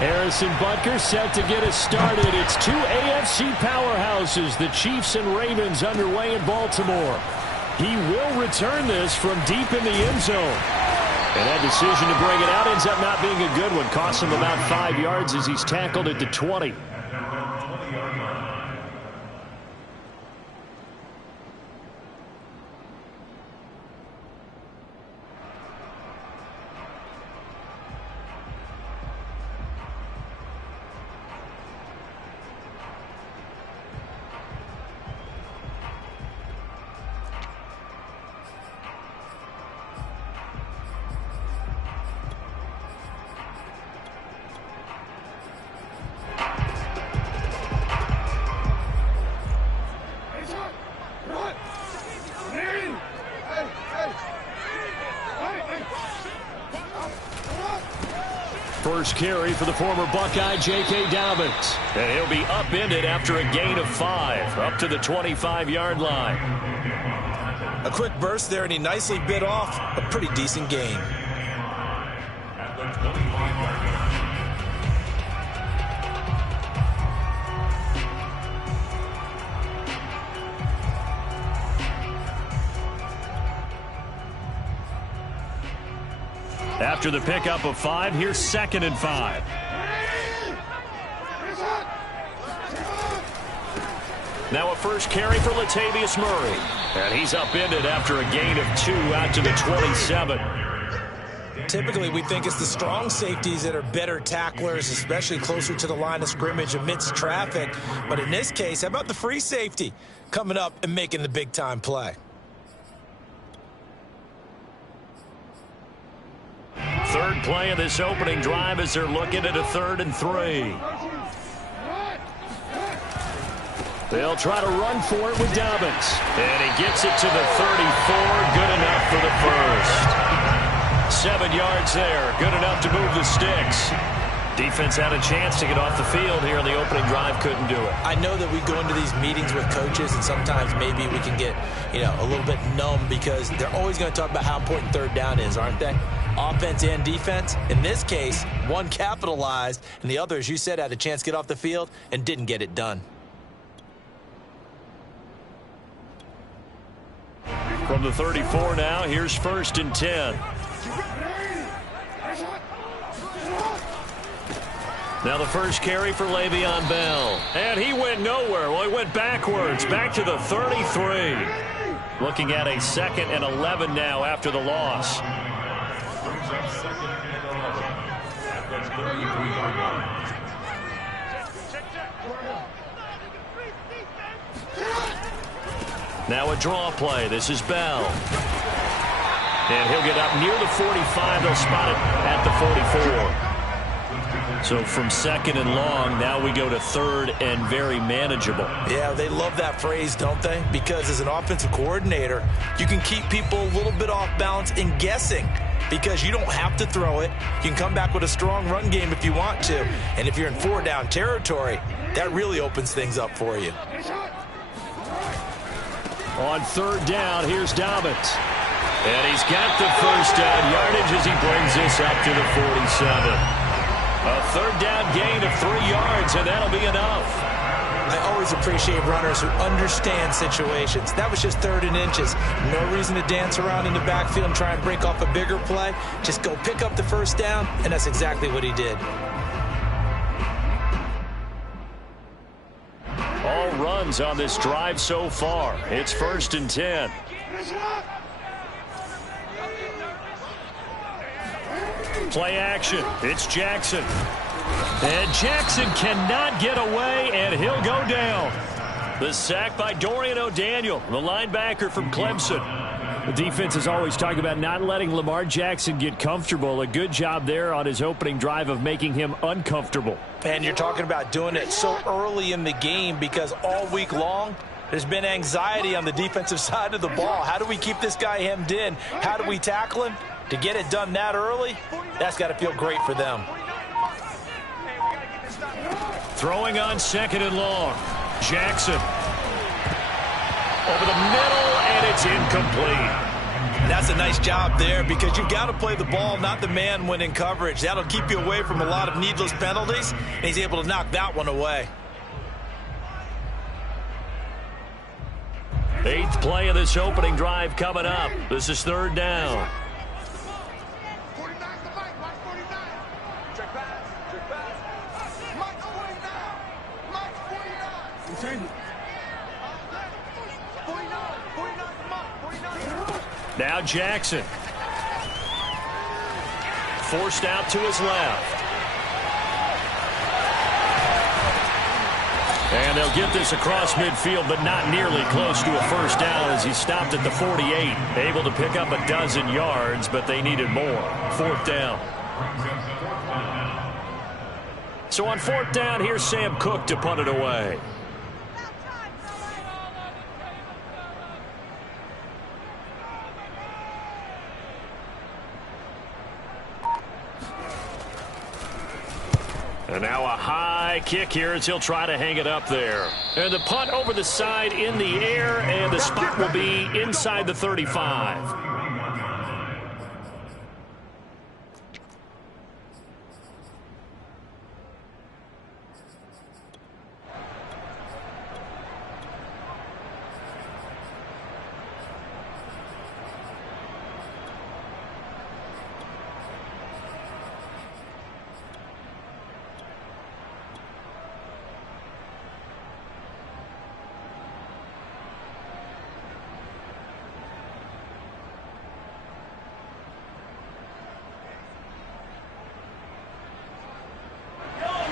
Harrison Butker set to get us started. It's two AFC powerhouses, the Chiefs and Ravens, underway in Baltimore. He will return this from deep in the end zone. And that decision to bring it out ends up not being a good one. Costs him about 5 yards as he's tackled at the 20. First carry for the former Buckeye, J.K. Dobbins. And he'll be upended after a gain of 5, up to the 25-yard line. A quick burst there, and he nicely bit off a pretty decent gain. After the pickup of 5, here's 2nd and 5. Now a first carry for Latavius Murray. And he's upended after a gain of 2 out to the 27. Typically, we think it's the strong safeties that are better tacklers, especially closer to the line of scrimmage amidst traffic. But in this case, how about the free safety coming up and making the big-time play? Third play of this opening drive as they're looking at a 3rd and 3. They'll try to run for it with Dobbins. And he gets it to the 34. Good enough for the first. 7 yards there. Good enough to move the sticks. Defense had a chance to get off the field here in the opening drive. Couldn't do it. I know that we go into these meetings with coaches, and sometimes maybe we can get, a little bit numb because they're always going to talk about how important 3rd down is, aren't they? Offense and defense. In this case, one capitalized, and the other, as you said, had a chance to get off the field and didn't get it done. From the 34 now, here's 1st and 10. Now the first carry for Le'Veon Bell. And he went nowhere. Well, he went backwards, back to the 33. Looking at a 2nd and 11 now after the loss. Now a draw play. This is Bell. And he'll get up near the 45. They'll spot it at the 44. So from 2nd and long, now we go to 3rd and very manageable. Yeah, they love that phrase, don't they? Because as an offensive coordinator, you can keep people a little bit off balance and guessing because you don't have to throw it. You can come back with a strong run game if you want to. And if you're in 4-down territory, that really opens things up for you. On 3rd down, here's Dobbins. And he's got the first down yardage as he brings this up to the 47. A 3rd down gain of 3 yards, and that'll be enough. I always appreciate runners who understand situations. That was just 3rd and inches. No reason to dance around in the backfield and try and break off a bigger play. Just go pick up the first down, and that's exactly what he did. All runs on this drive so far. It's 1st and 10. Play action. It's Jackson. And Jackson cannot get away, and he'll go down. The sack by Dorian O'Daniel, the linebacker from Clemson. The defense is always talking about not letting Lamar Jackson get comfortable. A good job there on his opening drive of making him uncomfortable. And you're talking about doing it so early in the game because all week long, there's been anxiety on the defensive side of the ball. How do we keep this guy hemmed in? How do we tackle him? To get it done that early, that's got to feel great for them. Throwing on 2nd and long. Jackson. Over the middle, and it's incomplete. That's a nice job there because you've got to play the ball, not the man when in coverage. That'll keep you away from a lot of needless penalties, and he's able to knock that one away. 8th play of this opening drive coming up. This is 3rd down. Now Jackson. Forced out to his left. And they'll get this across midfield, but not nearly close to a first down as he stopped at the 48. Able to pick up a dozen yards, but they needed more. 4th down. So on 4th down, here's Sam Cook to punt it away. And now a high kick here as he'll try to hang it up there. And the punt over the side in the air, and the spot will be inside the 35.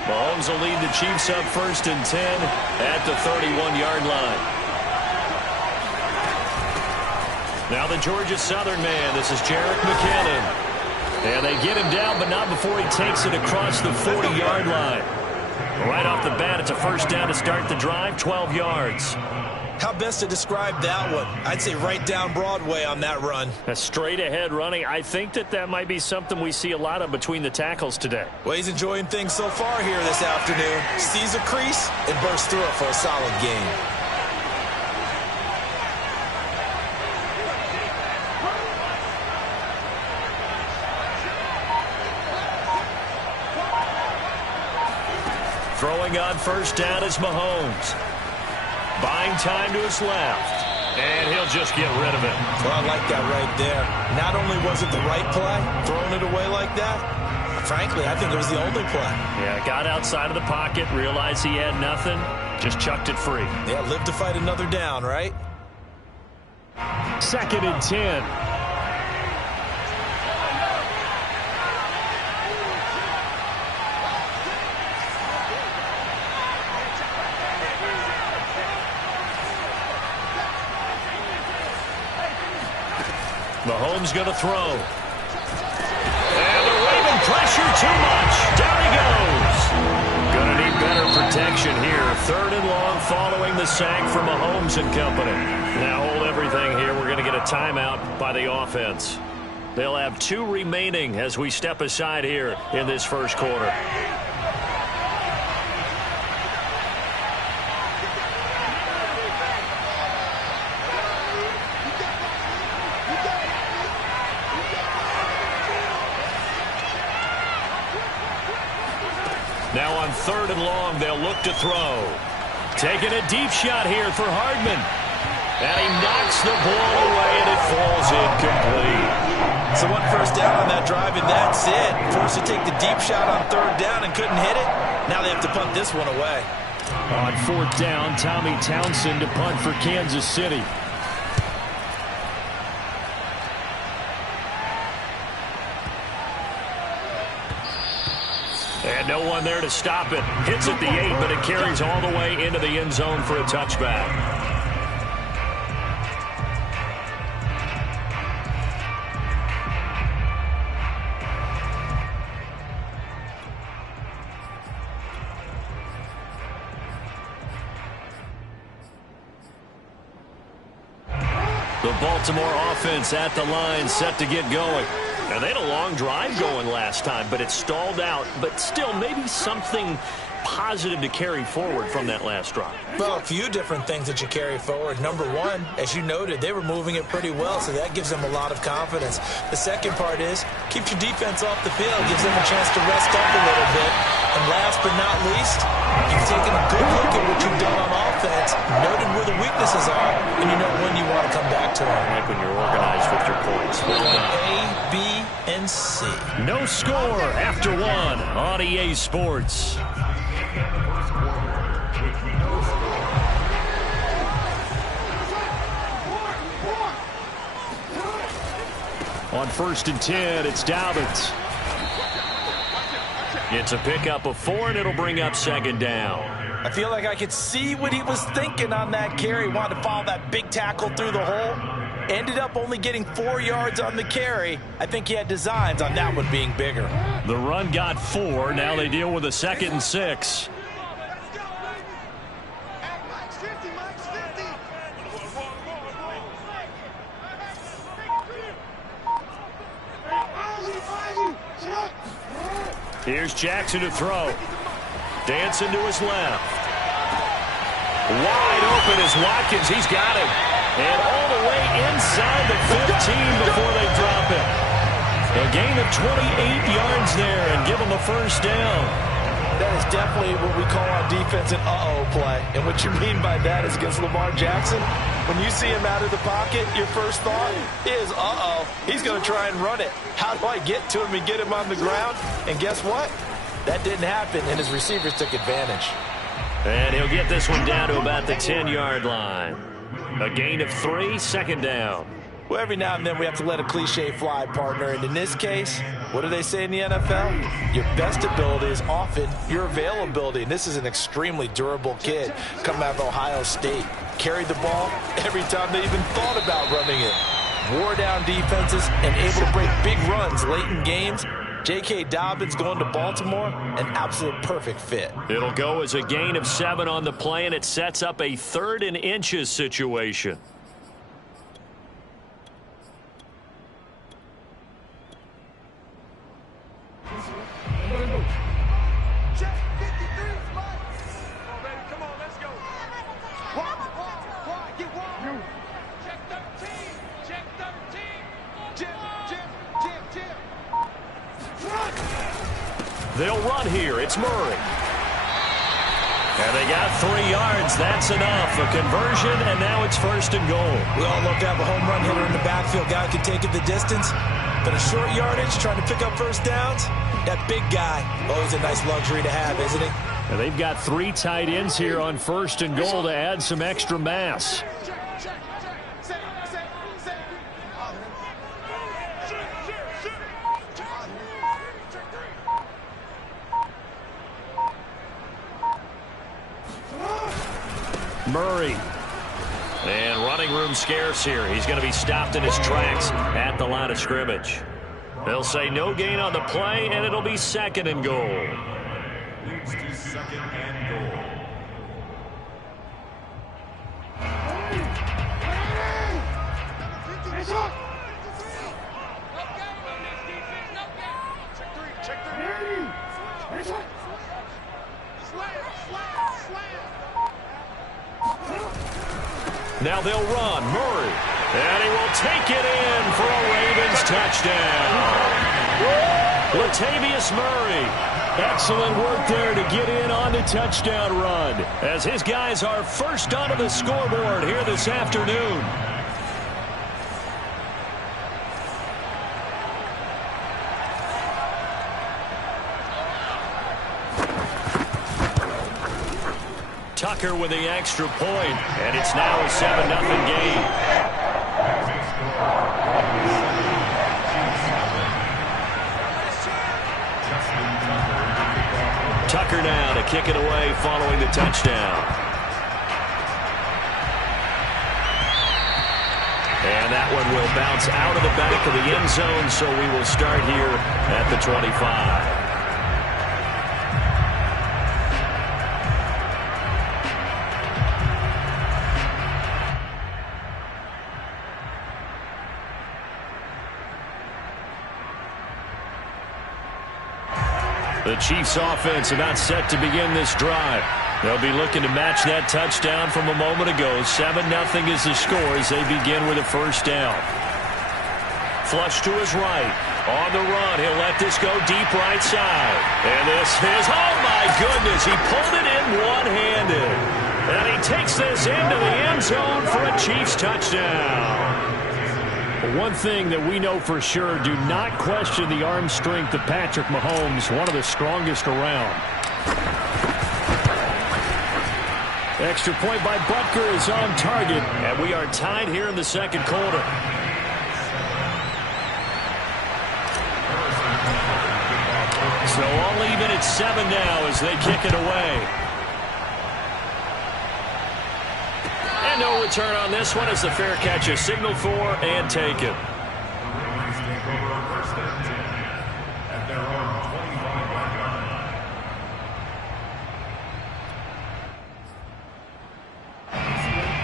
Mahomes will lead the Chiefs up 1st and 10 at the 31-yard line. Now the Georgia Southern man. This is Jerick McKinnon. And they get him down, but not before he takes it across the 40-yard line. Right off the bat, it's a first down to start the drive, 12 yards. How best to describe that one? I'd say right down Broadway on that run. A straight ahead running. I think that might be something we see a lot of between the tackles today. Well, he's enjoying things so far here this afternoon. Sees a crease and bursts through it for a solid gain. Throwing on first down is Mahomes. Buying time to his left. And he'll just get rid of it. Well, I like that right there. Not only was it the right play, throwing it away like that, frankly, I think it was the only play. Yeah, got outside of the pocket, realized he had nothing, just chucked it free. Yeah, live to fight another down, right? 2nd and 10. Mahomes going to throw. And the Raven pressure too much. Down he goes. Going to need better protection here. 3rd and long following the sack from Mahomes and company. Now hold everything here. We're going to get a timeout by the offense. They'll have 2 remaining as we step aside here in this first quarter. Now on 3rd and long, they'll look to throw. Taking a deep shot here for Hardman. And he knocks the ball away, and it falls incomplete. So 1 first down on that drive, and that's it. Forced to take the deep shot on 3rd down and couldn't hit it. Now they have to punt this one away. On 4th down, Tommy Townsend to punt for Kansas City. And no one there to stop it. Hits at the 8, but it carries all the way into the end zone for a touchback. The Baltimore offense at the line, set to get going. And they had a long drive going last time, but it stalled out. But still, maybe something positive to carry forward from that last drive. Well, a few different things that you carry forward. Number one, as you noted, they were moving it pretty well, so that gives them a lot of confidence. The second part is, keeps your defense off the field, gives them a chance to rest up a little bit. And last but not least, you've taken a good look at what you've done on offense, noted where the weaknesses are, and you know when you want to come back to them. Like when you're organized with your points. A, B, and C. No score after one on EA Sports. On 1st and 10, it's Dobbins. It's a pickup of 4, and it'll bring up 2nd down. I feel like I could see what he was thinking on that carry. Wanted to follow that big tackle through the hole. Ended up only getting 4 yards on the carry. I think he had designs on that one being bigger. The run got 4. Now they deal with a 2nd and 6. Here's Jackson to throw. Dancing to his left. Wide open is Watkins. He's got it. And all the way inside the 15 before they drop it. A gain of 28 yards there and give him a 1st down. That is definitely what we call on defense an uh-oh play. And what you mean by that is against Lamar Jackson, when you see him out of the pocket, your first thought is, uh-oh, he's going to try and run it. How do I get to him and get him on the ground? And guess what? That didn't happen, and his receivers took advantage. And he'll get this one down to about the 10-yard line. A gain of 3, 2nd down. Well, every now and then we have to let a cliche fly, partner. And in this case, what do they say in the NFL? Your best ability is often your availability. And this is an extremely durable kid coming out of Ohio State. Carried the ball every time they even thought about running it. Wore down defenses and able to break big runs late in games. J.K. Dobbins going to Baltimore, an absolute perfect fit. It'll go as a gain of 7 on the play, and it sets up a 3rd and inches situation. They'll run here. It's Murray. And they got 3 yards. That's enough. A conversion, and now it's 1st and goal. We all love to have a home run hitter in the backfield. Guy can take it the distance. But a short yardage, trying to pick up 1st downs, that big guy, always a nice luxury to have, isn't he? And they've got 3 tight ends here on 1st and goal to add some extra mass. Murray. And running room scarce here. He's going to be stopped in his tracks at the line of scrimmage. They'll say no gain on the play, and it'll be 2nd and goal. Leads to 2nd and goal. Now they'll run. Murray. And he will take it in for a Ravens touchdown. Latavius Murray. Excellent work there to get in on the touchdown run, as his guys are first onto the scoreboard here this afternoon. Tucker with the extra point, and it's now a 7-0 game. Tucker now to kick it away following the touchdown. And that one will bounce out of the back of the end zone, so we will start here at the 25. The Chiefs offense about set to begin this drive. They'll be looking to match that touchdown from a moment ago. 7-0 is the score as they begin with a first down. Flush to his right. On the run, he'll let this go deep right side. And this is, oh my goodness, he pulled it in one-handed. And he takes this into the end zone for a Chiefs touchdown. One thing that we know for sure, do not question the arm strength of Patrick Mahomes, one of the strongest around. Extra point by Butker is on target, and we are tied here in the second quarter. So all even at 7 now as they kick it away. And no return on this one as the fair catch is signaled for and taken.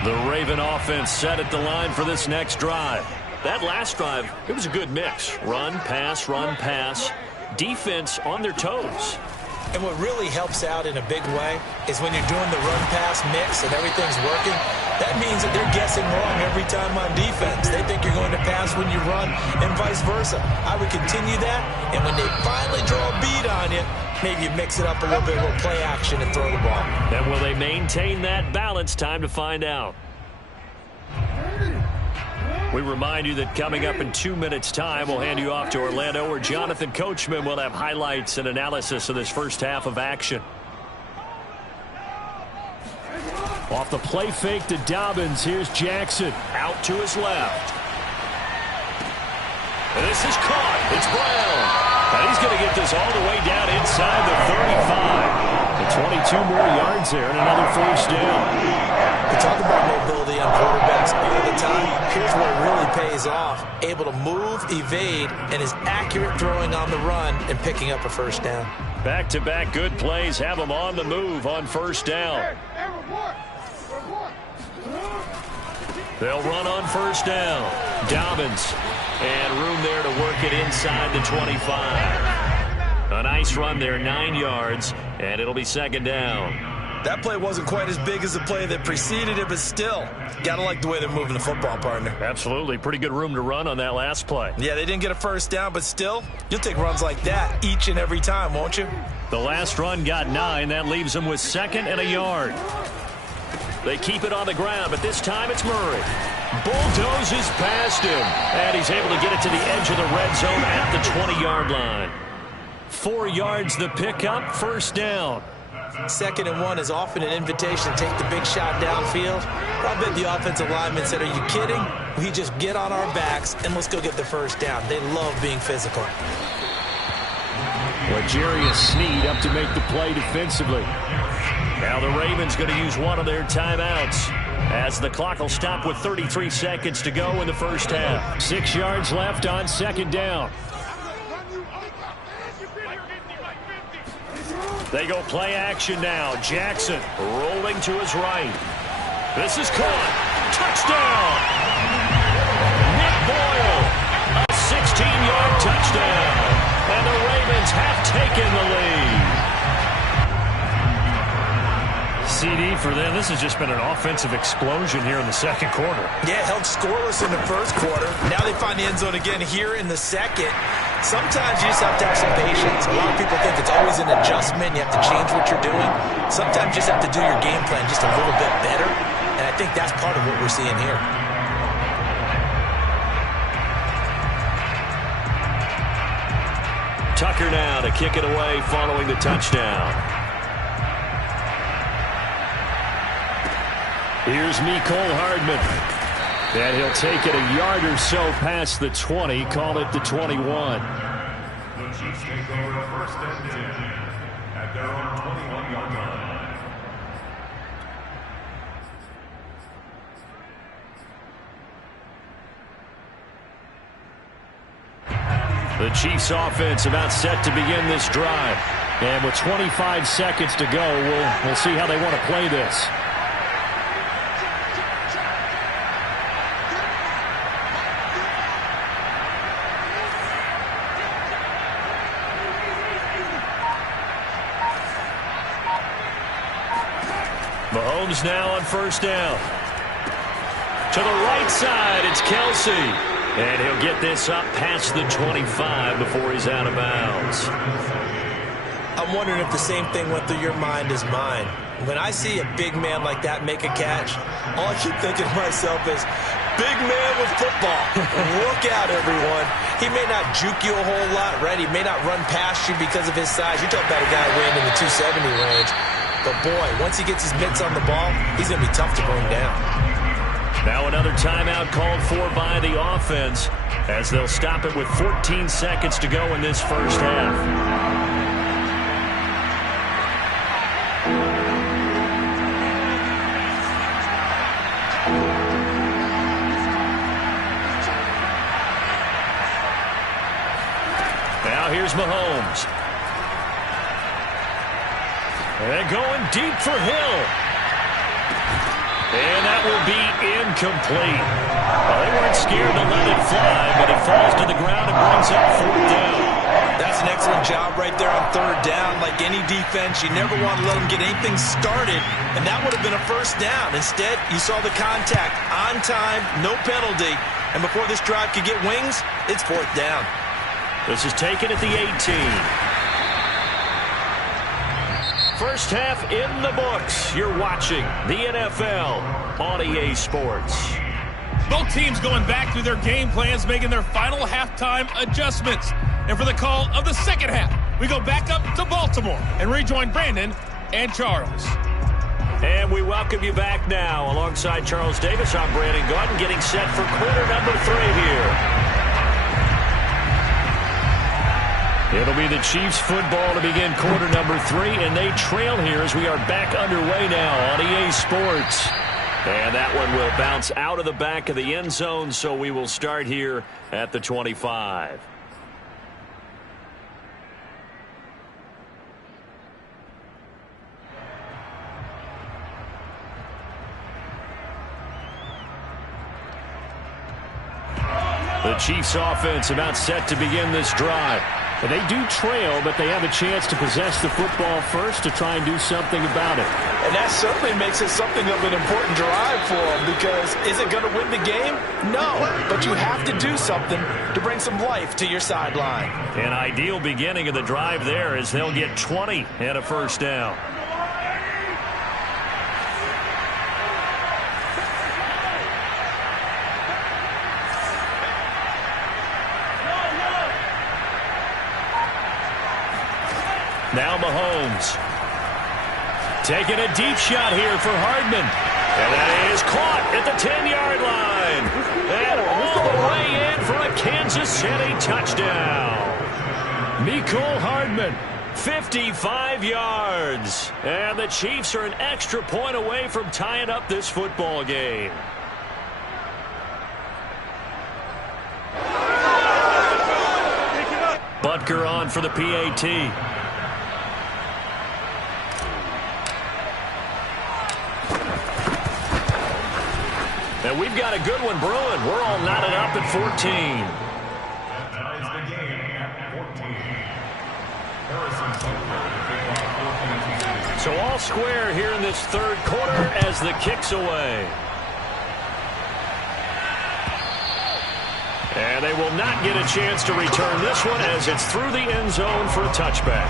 The Raven offense set at the line for this next drive. That last drive, it was a good mix. Run, pass. Defense on their toes. And what really helps out in a big way is when you're doing the run-pass mix and everything's working, that means that they're guessing wrong every time on defense. They think you're going to pass when you run and vice versa. I would continue that, and when they finally draw a beat on you, maybe you mix it up a little bit, a little play action and throw the ball. And will they maintain that balance? Time to find out. We remind you that coming up in 2 minutes' time, we'll hand you off to Orlando, where Jonathan Coachman will have highlights and analysis of this first half of action. Off the play fake to Dobbins, here's Jackson. Out to his left. And this is caught. It's Brown. And he's going to get this all the way down inside the 35. And 22 more yards there and another first down. We talk about mobility on quarterbacks all the time. Here's where it really pays off. Able to move, evade, and is accurate throwing on the run and picking up a first down. Back-to-back good plays have them on the move on first down. They'll run on first down. Dobbins. And room there to work it inside the 25. A nice run there, 9 yards, and it'll be second down. That play wasn't quite as big as the play that preceded it, but still, got to like the way they're moving the football, partner. Absolutely. Pretty good room to run on that last play. Yeah, they didn't get a first down, but still, you'll take runs like that each and every time, won't you? The last run got 9. That leaves them with 2nd and a yard. They keep it on the ground, but this time it's Murray. Bulldozes past him, and he's able to get it to the edge of the red zone at the 20-yard line. 4 yards the pickup, first down. 2nd and 1 is often an invitation to take the big shot downfield. I bet the offensive lineman said, are you kidding? We just get on our backs and let's go get the first down. They love being physical. L'Jarius Sneed up to make the play defensively. Now the Ravens going to use one of their timeouts as the clock will stop with 33 seconds to go in the first half. 6 yards left on second down. They go play action now. Jackson rolling to his right. This is caught. Touchdown! Nick Boyle. A 16-yard touchdown. And the Ravens have taken the lead. CD for them. This has just been an offensive explosion here in the second quarter. Yeah, held scoreless in the first quarter. Now they find the end zone again here in the second. Sometimes you just have to have some patience. A lot of people think it's always an adjustment. You have to change what you're doing. Sometimes you just have to do your game plan just a little bit better. And I think that's part of what we're seeing here. Tucker now to kick it away following the touchdown. Here's Mecole Hardman. And he'll take it a yard or so past the 20, call it the 21. The Chiefs take over first and 10 at their own 21-yard line. The Chiefs offense about set to begin this drive. And with 25 seconds to go, we'll see how they want to play this. Mahomes now on first down. To the right side, it's Kelsey. And he'll get this up past the 25 before he's out of bounds. I'm wondering if the same thing went through your mind as mine. When I see a big man like that make a catch, all I keep thinking to myself is, big man with football. Look out, everyone. He may not juke you a whole lot, right? He may not run past you because of his size. You're talking about a guy weighing in the 270 range. But, boy, once he gets his mitts on the ball, he's going to be tough to bring down. Now another timeout called for by the offense as they'll stop it with 14 seconds to go in this first half. Now here's Mahomes. And going deep for Hill. And that will be incomplete. Well, they weren't scared to let it fly, but it falls to the ground and brings up fourth down. That's an excellent job right there on third down. Like any defense, you never want to let them get anything started, and that would have been a first down. Instead, you saw the contact on time, no penalty, and before this drive could get wings, it's fourth down. This is taken at the 18. First half in the books. You're watching the NFL on EA Sports. Both teams going back through their game plans, making their final halftime adjustments. And for the call of the second half, we go back up to Baltimore and rejoin Brandon and Charles. And we welcome you back now. Alongside Charles Davis, I'm Brandon Gaudin, getting set for quarter number 3 here. It'll be the Chiefs football to begin quarter number 3, and they trail here as we are back underway now on EA Sports. And that one will bounce out of the back of the end zone, so we will start here at the 25. The Chiefs offense about set to begin this drive. And they do trail, but they have a chance to possess the football first to try and do something about it. And that certainly makes it something of an important drive for them, because is it going to win the game? No, but you have to do something to bring some life to your sideline. An ideal beginning of the drive there as they'll get 20 and a first down. Now Mahomes. Taking a deep shot here for Hardman. And that is caught at the 10-yard line. And all the way in for a Kansas City touchdown. Mecole Hardman, 55 yards. And the Chiefs are an extra point away from tying up this football game. Butker on for the PAT. And we've got a good one brewing. We're all knotted up at 14. That is the game at 14. So all square here in this third quarter as the kick's away. And they will not get a chance to return this one as it's through the end zone for a touchback.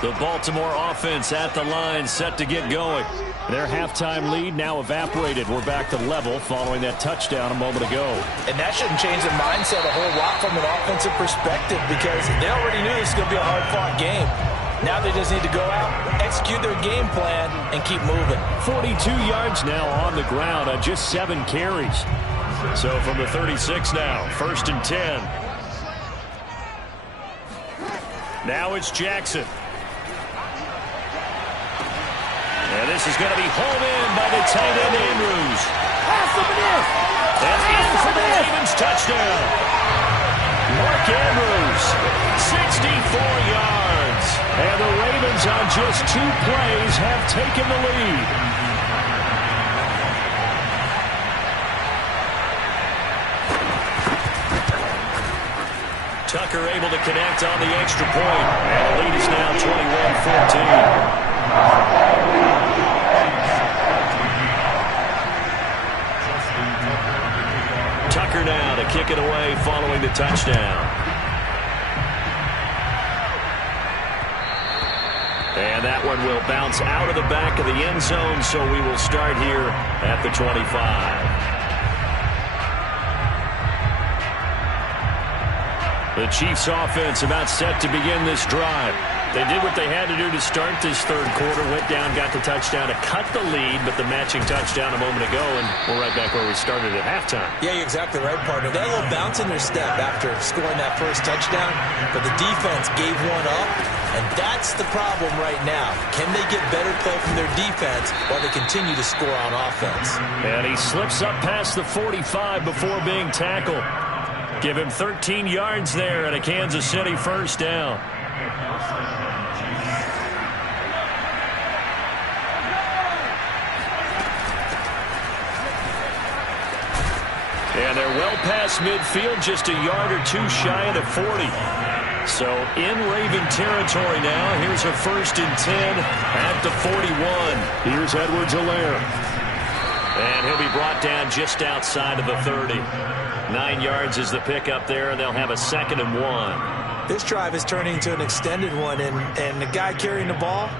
The Baltimore offense at the line, set to get going. Their halftime lead now evaporated. We're back to level following that touchdown a moment ago. And that shouldn't change the mindset a whole lot from an offensive perspective, because they already knew this was going to be a hard-fought game. Now they just need to go out, execute their game plan, and keep moving. 42 yards now on the ground on just 7 carries. So from the 36 now, 1st and 10. Now it's Jackson. And this is going to be hauled in by the tight end Andrews. And in for the Ravens touchdown. Mark Andrews, 64 yards. And the Ravens on just 2 plays have taken the lead. Tucker able to connect on the extra point. And the lead is now 21-14. Tucker now to kick it away following the touchdown. And that one will bounce out of the back of the end zone, so we will start here at the 25. The Chiefs offense about set to begin this drive. They did what they had to do to start this third quarter, went down, got the touchdown to cut the lead, but the matching touchdown a moment ago, and we're right back where we started at halftime. Yeah, you're exactly right, partner. They had a little bounce in their step after scoring that first touchdown, but the defense gave one up, and that's the problem right now. Can they get better play from their defense while they continue to score on offense? And he slips up past the 45 before being tackled. Give him 13 yards there and a Kansas City first down. And they're well past midfield, just a yard or two shy of the 40. So in Raven territory now. Here's a 1st and 10 at the 41. Here's Edwards-Helaire. And he'll be brought down just outside of the 30. 9 yards is the pickup there, and they'll have a 2nd and 1. This drive is turning into an extended one, and the guy carrying the ball,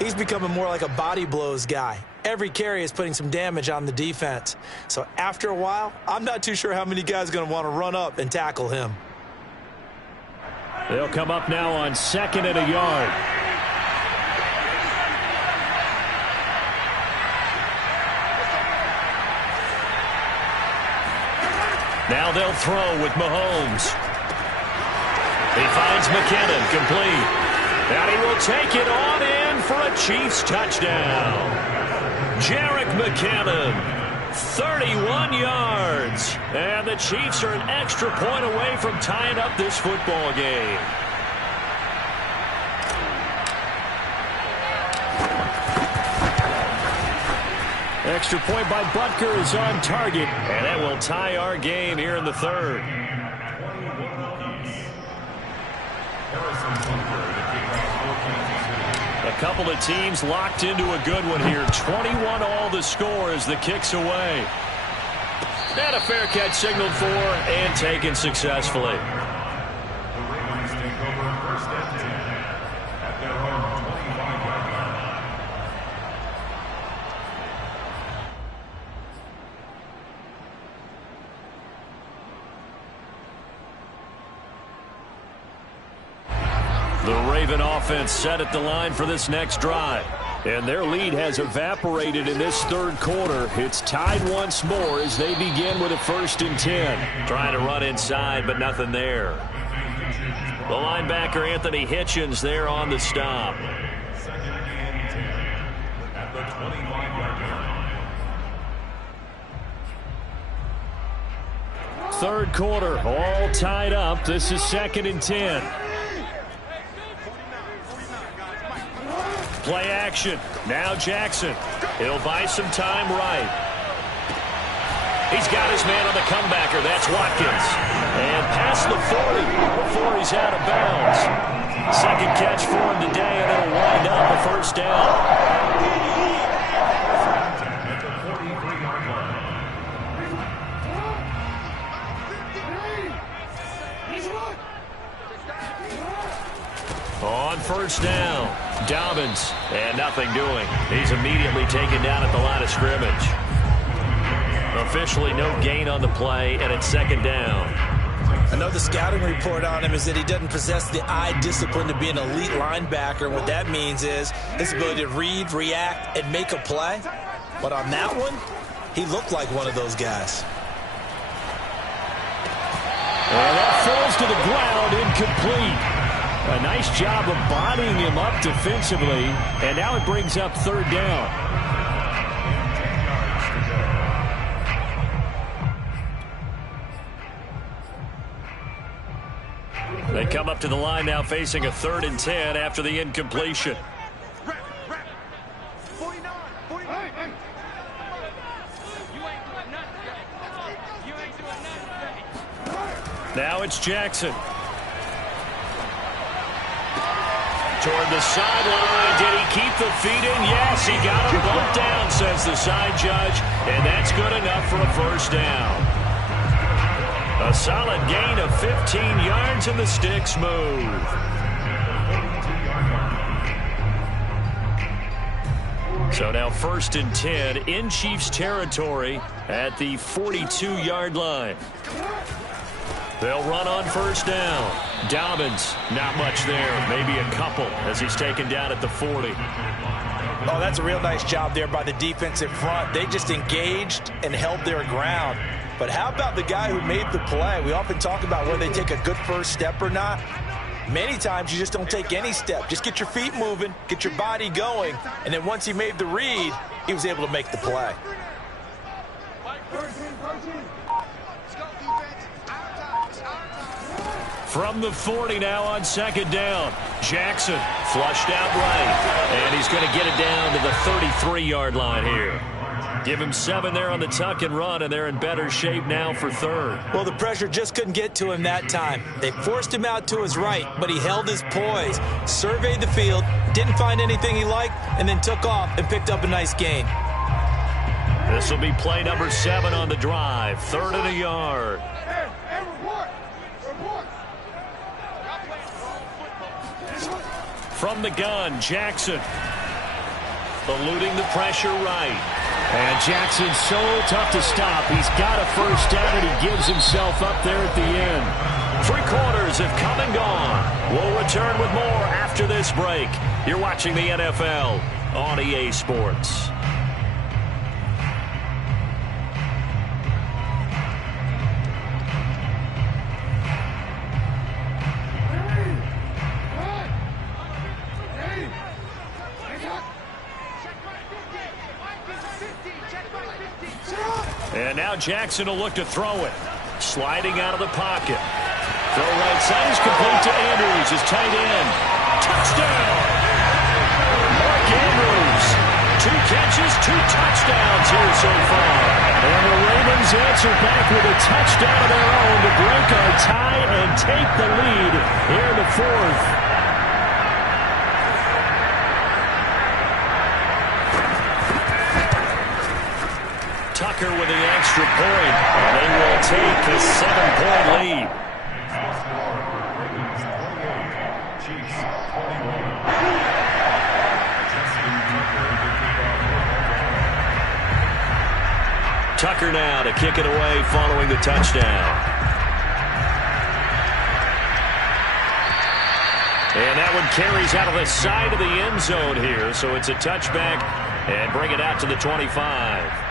he's becoming more like a body blows guy. Every carry is putting some damage on the defense. So after a while, I'm not too sure how many guys are going to want to run up and tackle him. They'll come up now on 2nd and a yard. Now they'll throw with Mahomes. He finds McKinnon, complete. And he will take it on in for a Chiefs touchdown. Jerick McKinnon, 31 yards. And the Chiefs are an extra point away from tying up this football game. Extra point by Butker is on target, and that will tie our game here in the third. A couple of teams locked into a good one here. 21-all the score as the kick's away. And a fair catch signaled for and taken successfully. The Ravens take over 1st and 10 at their own 25-yard line. The Raven offense set at the line for this next drive. And their lead has evaporated in this third quarter. It's tied once more as they begin with a 1st and 10. Trying to run inside, but nothing there. The linebacker, Anthony Hitchens, there on the stop. 2nd and 10 at the 25-yard line. Third quarter, all tied up. This is 2nd and 10. Play action. Now Jackson. He'll buy some time right. He's got his man on the comebacker. That's Watkins. And past the 40 before he's out of bounds. Second catch for him today, and it'll wind up a first down. At the 43-yard line. On first down, Dobbins, and nothing doing. He's immediately taken down at the line of scrimmage. Officially no gain on the play, and it's 2nd down. I know the scouting report on him is that he doesn't possess the eye discipline to be an elite linebacker. What that means is his ability to read, react, and make a play. But on that one, he looked like one of those guys. And that falls to the ground, incomplete. A nice job of bodying him up defensively, and now it brings up 3rd down. They come up to the line now facing a 3rd and 10 after the incompletion. Now it's Jackson. Toward the sideline. Did he keep the feet in? Yes, he got him bumped down, says the side judge. And that's good enough for a first down. A solid gain of 15 yards, and the sticks move. So now 1st and 10 in Chiefs territory at the 42-yard line. They'll run on first down. Dobbins, not much there. Maybe a couple as he's taken down at the 40. Oh, that's a real nice job there by the defensive front. They just engaged and held their ground. But how about the guy who made the play? We often talk about whether they take a good first step or not. Many times you just don't take any step. Just get your feet moving, get your body going, and then once he made the read, he was able to make the play. From the 40 now on 2nd down. Jackson flushed out right, and he's going to get it down to the 33-yard line here. Give him 7 there on the tuck and run, and they're in better shape now for 3rd. Well, the pressure just couldn't get to him that time. They forced him out to his right, but he held his poise, surveyed the field, didn't find anything he liked, and then took off and picked up a nice gain. This will be play number 7 on the drive. 3rd and a yard. From the gun, Jackson. Eluding the pressure right. And Jackson's so tough to stop. He's got a first down, and he gives himself up there at the end. 3 quarters have come and gone. We'll return with more after this break. You're watching the NFL on EA Sports. And now Jackson will look to throw it. Sliding out of the pocket. Throw right side is complete to Andrews, his tight end. Touchdown! Mark Andrews. 2 catches, 2 touchdowns here so far. And the Ravens answer back with a touchdown of their own to break our tie and take the lead here in the 4th. Tucker with the extra point, and they will take a 7-point lead. Tucker now to kick it away following the touchdown. And that one carries out of the side of the end zone here, so it's a touchback and bring it out to the 25.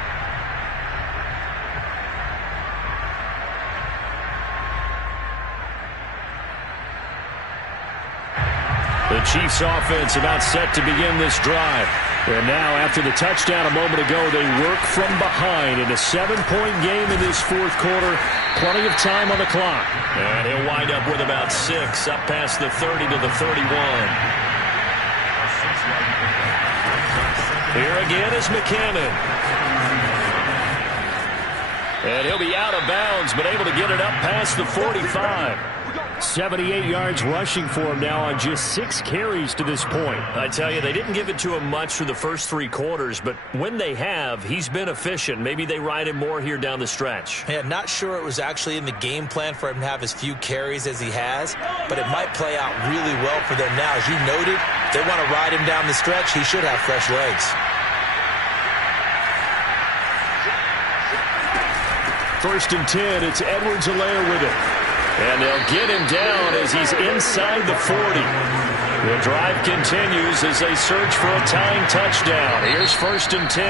The Chiefs offense about set to begin this drive. And now after the touchdown a moment ago, they work from behind in a 7-point game in this 4th quarter. Plenty of time on the clock. And he'll wind up with about 6 up past the 30 to the 31. Here again is McKinnon. And he'll be out of bounds, but able to get it up past the 45. 78 yards rushing for him now on just 6 carries to this point. I tell you, they didn't give it to him much for the first 3 quarters, but when they have, he's been efficient. Maybe they ride him more here down the stretch. Yeah, not sure it was actually in the game plan for him to have as few carries as he has, but it might play out really well for them now. As you noted, they want to ride him down the stretch. He should have fresh legs. 1st and 10, it's Edwards-Helaire with it. And they'll get him down as he's inside the 40. The drive continues as they search for a tying touchdown. Here's 1st and 10.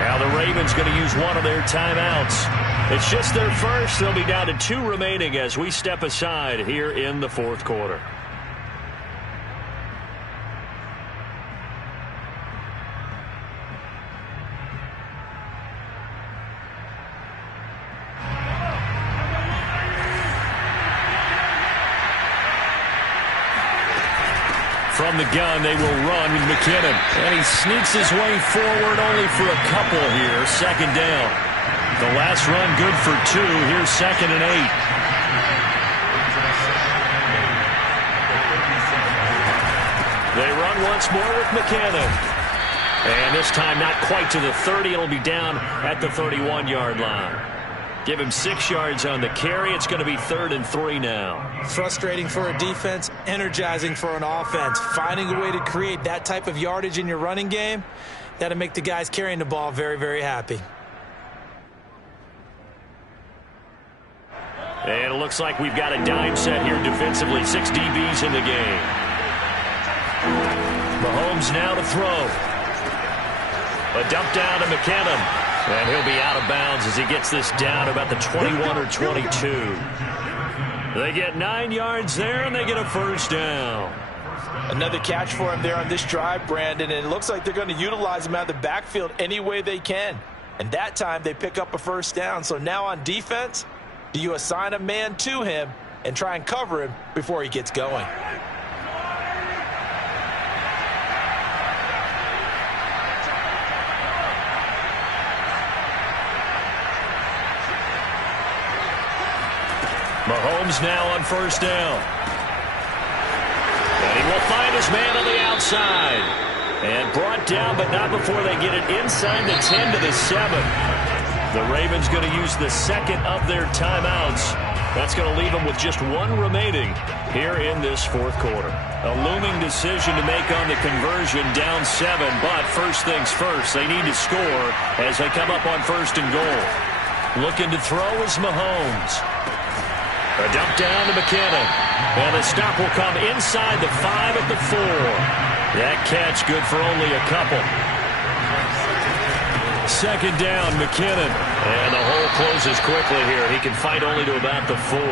Now the Ravens going to use one of their timeouts. It's just their first. They'll be down to 2 remaining as we step aside here in the 4th quarter. From the gun, they will run with McKinnon. And he sneaks his way forward only for a couple here. 2nd down. The last run good for 2. Here's 2nd and 8. once more with McKinnon. And this time not quite to the 30. It'll be down at the 31-yard line. Give him 6 yards on the carry. It's going to be 3rd and 3 now. Frustrating for a defense, energizing for an offense. Finding a way to create that type of yardage in your running game, that'll make the guys carrying the ball very, very happy. And it looks like we've got a dime set here defensively. 6 DBs in the game. Mahomes now to throw. A dump down to McKinnon. And he'll be out of bounds as he gets this down about the 21 or 22. They get 9 yards there, and they get a first down. Another catch for him there on this drive, Brandon, and it looks like they're going to utilize him out of the backfield any way they can. And that time they pick up a first down. So now on defense, do you assign a man to him and try and cover him before he gets going? Mahomes now on first down. And he will find his man on the outside. And brought down, but not before they get it inside the 10 to the 7. The Ravens going to use the second of their timeouts. That's going to leave them with just 1 remaining here in this 4th quarter. A looming decision to make on the conversion, down 7. But first things first, they need to score as they come up on 1st and goal. Looking to throw is Mahomes. A dump down to McKinnon. And the stop will come inside the 5 at the 4. That catch good for only a couple. 2nd down, McKinnon. And the hole closes quickly here. He can fight only to about the 4.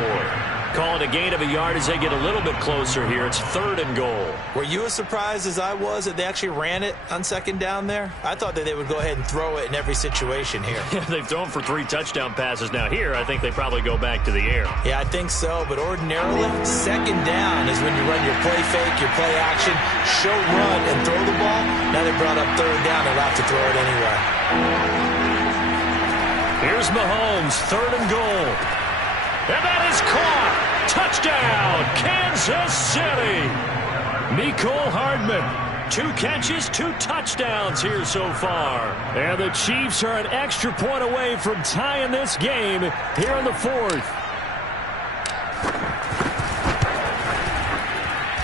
Call it a gain of a yard as they get a little bit closer here. It's 3rd and goal. Were you as surprised as I was that they actually ran it on 2nd down there? I thought that they would go ahead and throw it in every situation here. Yeah, they've thrown for 3 touchdown passes now. Here, I think they probably go back to the air. Yeah, I think so. But ordinarily, 2nd down is when you run your play fake, your play action, show run, and throw the ball. Now they brought up 3rd down. They'll have to throw it anyway. Here's Mahomes, 3rd and goal. And that is caught. Touchdown, Kansas City. Mecole Hardman, 2 catches, 2 touchdowns here so far. And the Chiefs are an extra point away from tying this game here in the 4th.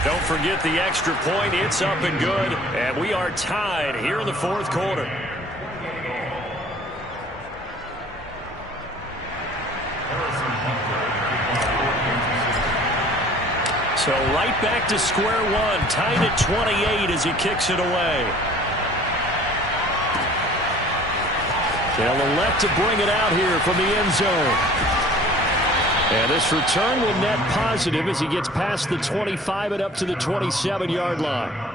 Don't forget the extra point. It's up and good. And we are tied here in the 4th quarter. So right back to square one, tied at 28 as he kicks it away. They'll elect to bring it out here from the end zone. And this return will net positive as he gets past the 25 and up to the 27-yard line.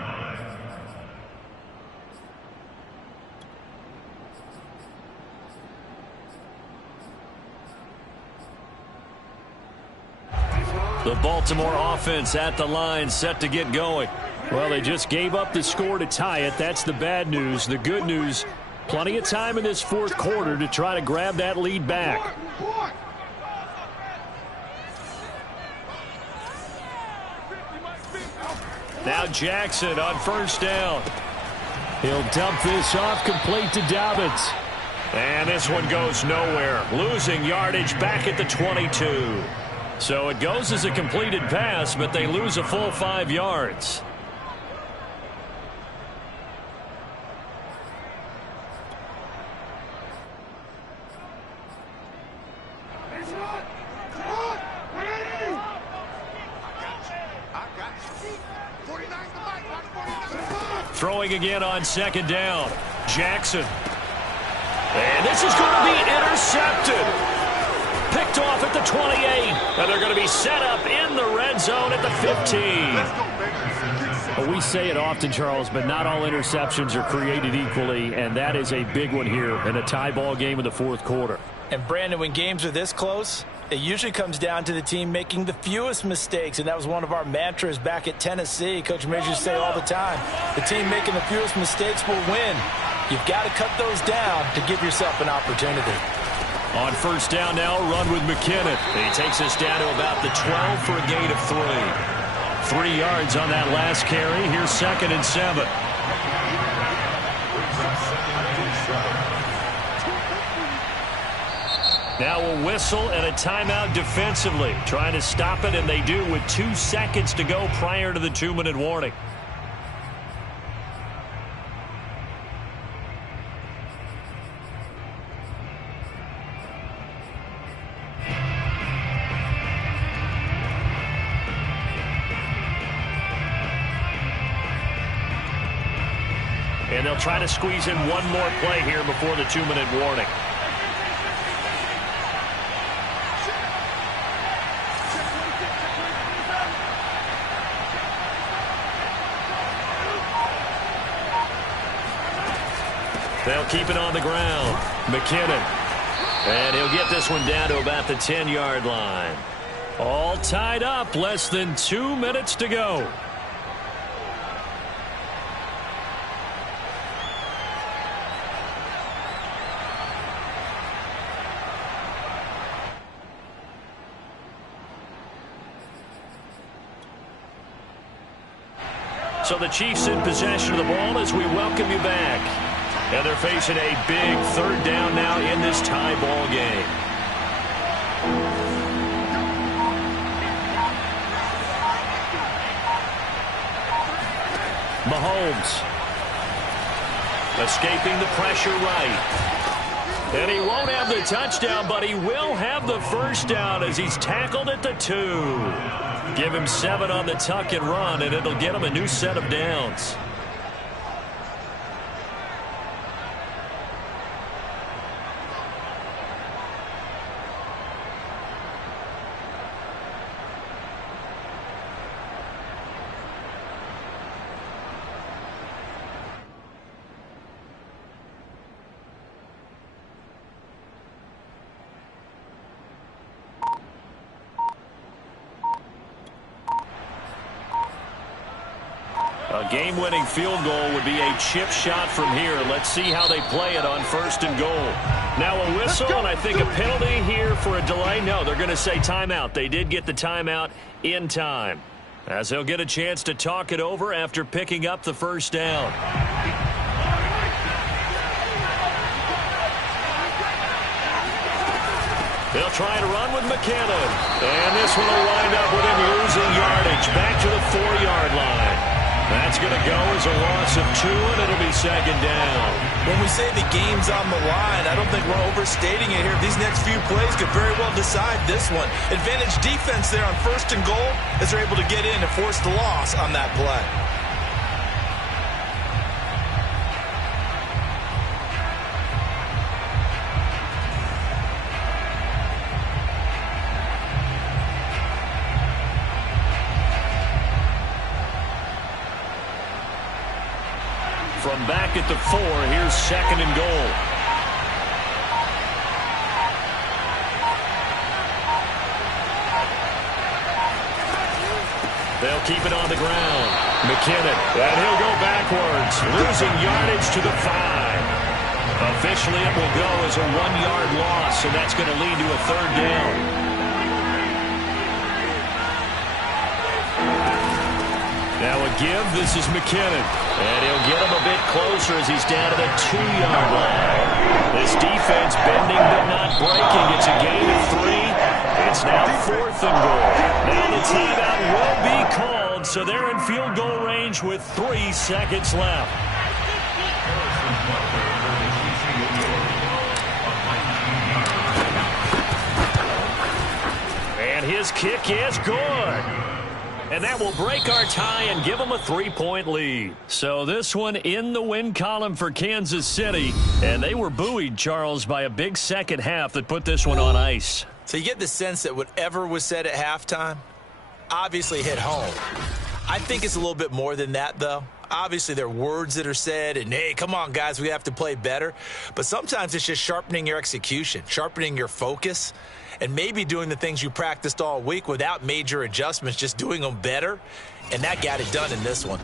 The Baltimore offense at the line, set to get going. Well, they just gave up the score to tie it. That's the bad news. The good news, plenty of time in this 4th quarter to try to grab that lead back. Now Jackson on first down. He'll dump this off, complete to Dobbins. And this one goes nowhere. Losing yardage back at the 22. So it goes as a completed pass, but they lose a full 5 yards. Throwing again on 2nd down. Jackson. And this is going to be intercepted. Picked off at the 28. And they're going to be set up in the red zone at the 15. Well, we say it often, Charles, but not all interceptions are created equally, and that is a big one here in a tie ball game in the 4th quarter. And, Brandon, when games are this close, it usually comes down to the team making the fewest mistakes, and that was one of our mantras back at Tennessee. Coach Majors say all the time, the team making the fewest mistakes will win. You've got to cut those down to give yourself an opportunity. On first down now, run with McKinnon. He takes us down to about the 12 for a gain of 3. 3 yards on that last carry. Here's 2nd and 7. Now a whistle and a timeout defensively. Trying to stop it, and they do with 2 seconds to go prior to the 2-minute warning. And they'll try to squeeze in one more play here before the 2-minute warning. They'll keep it on the ground. McKinnon. And he'll get this one down to about the 10-yard line. All tied up. Less than 2 minutes to go. So the Chiefs in possession of the ball as we welcome you back. And they're facing a big 3rd down now in this tie ball game. Mahomes. Escaping the pressure right. And he won't have the touchdown, but he will have the first down as he's tackled at the 2. Give him 7 on the tuck and run, and it'll get him a new set of downs. A game-winning field goal would be a chip shot from here. Let's see how they play it on 1st and goal. Now a whistle, and I think a penalty here for a delay. No, they're going to say timeout. They did get the timeout in time, as he'll get a chance to talk it over after picking up the first down. They'll try to run with McKinnon. And this one will wind up with him losing yardage back to the 4-yard line. That's going to go as a loss of 2, and it'll be 2nd down. When we say the game's on the line, I don't think we're overstating it here. These next few plays could very well decide this one. Advantage defense there on 1st and goal as they're able to get in and force the loss on that play. From back at the 4, here's 2nd and goal. They'll keep it on the ground. McKinnon, and he'll go backwards, losing yardage to the 5. Officially, it will go as a 1-yard loss, and that's going to lead to a 3rd down. Now a give, this is McKinnon. And he'll get him a bit closer as he's down to the 2-yard line. This defense bending but not breaking. It's a gain of 3. It's now 4th and goal. Now the timeout will be called, so they're in field goal range with 3 seconds left. And his kick is good. And that will break our tie and give them a 3-point lead. So this one in the win column for Kansas City. And they were buoyed, Charles, by a big second half that put this one on ice. So you get the sense that whatever was said at halftime obviously hit home. I think it's a little bit more than that, though. Obviously, there are words that are said, and, hey, come on, guys, we have to play better. But sometimes it's just sharpening your execution, sharpening your focus, and maybe doing the things you practiced all week without major adjustments, just doing them better. And that got it done in this one.